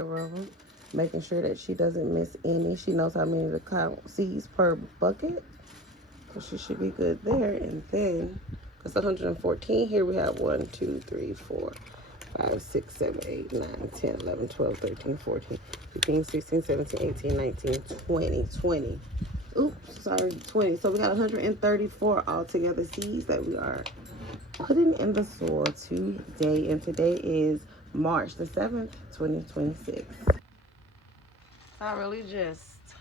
of them, making sure that she doesn't miss any. She knows how many to count seeds per bucket, so she should be good there. And then, because 114 here, we have 1, 2, 3, 4, 5, 6, 7, 8, 9, 10, 11, 12, 13, 14, 15, 16, 17, 18, 19, 20. Oops, sorry, 20. So we got 134 altogether seeds that we are putting in the soil today. And today is March the 7th, 2026. I really just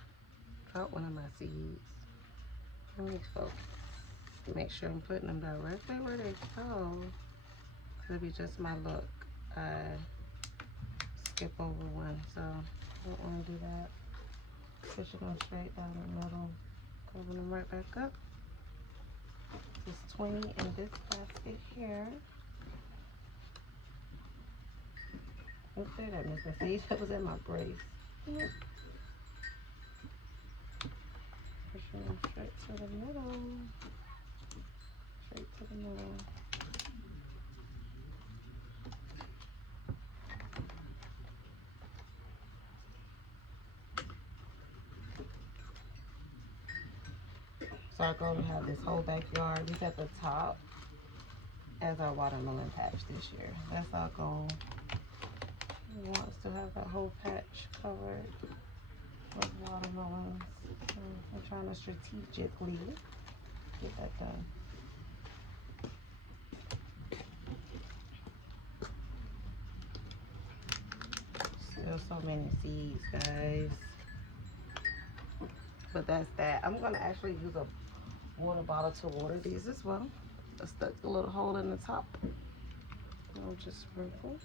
cut one of my seeds. Let me focus. Make sure I'm putting them directly where they go. It'll be just my luck. I skip over one, so I don't want to do that. Pushing them straight down the middle. Cover them right back up. There's 20 in this basket here. Okay, that missing seed. That was in my brace. Pushing them straight to the middle. Straight to the middle. So our goal to have this whole backyard. These at the top as our watermelon patch this year. That's our goal. We want to have that whole patch covered with watermelons. So we're trying to strategically get that done. Still so many seeds, guys. But that's that. I'm gonna actually use a water bottle to water these as well. I stuck a little hole in the top. I'll just sprinkle.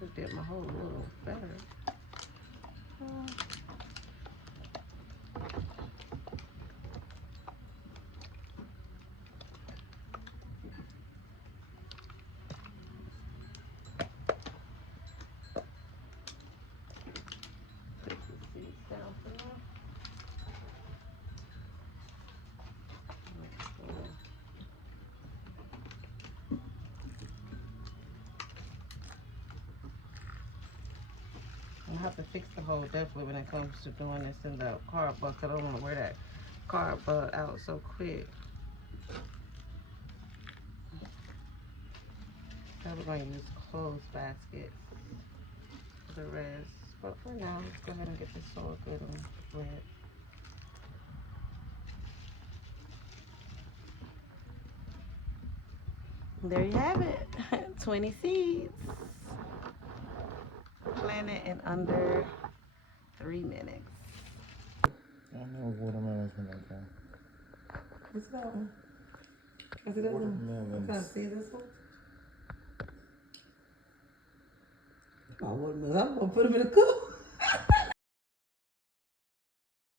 Could dip my hole a little better. I have to fix the hole definitely when it comes to doing this in the card bucket. I don't want to wear that card bud out so quick. So we're going to use closed baskets for the rest. But for now, let's go ahead and get this soil good and wet. There you have it. 20 seeds. Planted in under 3 minutes. I know watermelons when they come. What's that one? Is it that one? What kind of seed is this one? Oh, watermelon. I'm going to put them in a cup.